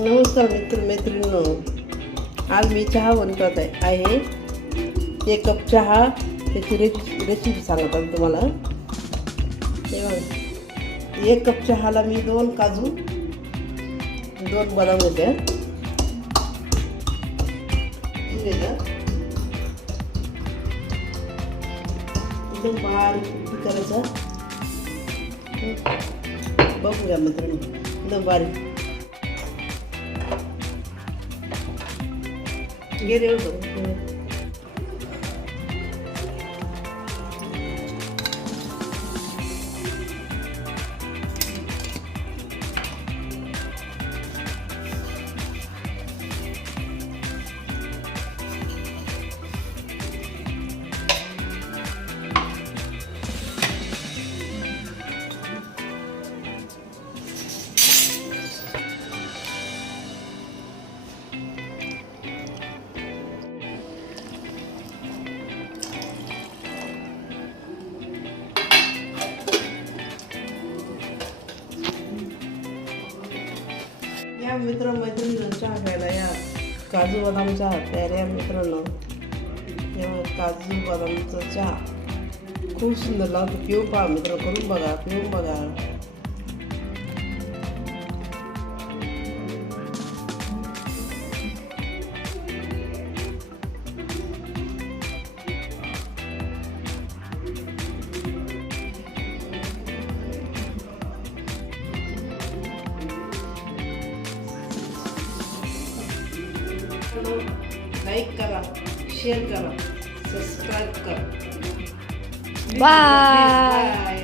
नमस्कार मैत्रिणींनो, आज मी चहा बनवत आहे. 1 कप चहा, त्याची रेसिपी सांगत आहे तुम्हाला. हे बघा, 1 कप चहाला मी 2 काजू, 2 बदाम घेते. एकदम बारीक करायचं. बघूया मैत्रिणी, एकदम बारीक गेले एवढं. या मैत्रिणींनो, चहा घ्यायला या. काजू बदाम चहा तयार आहे मित्रांनो. तेव्हा काजू बदामचा चहा खूप सुंदर लागतो. पिऊन पहा मित्र, करून बघा, पिऊन बघा. लाईक करा, शेअर करा, सबस्क्राईब करा. बाय.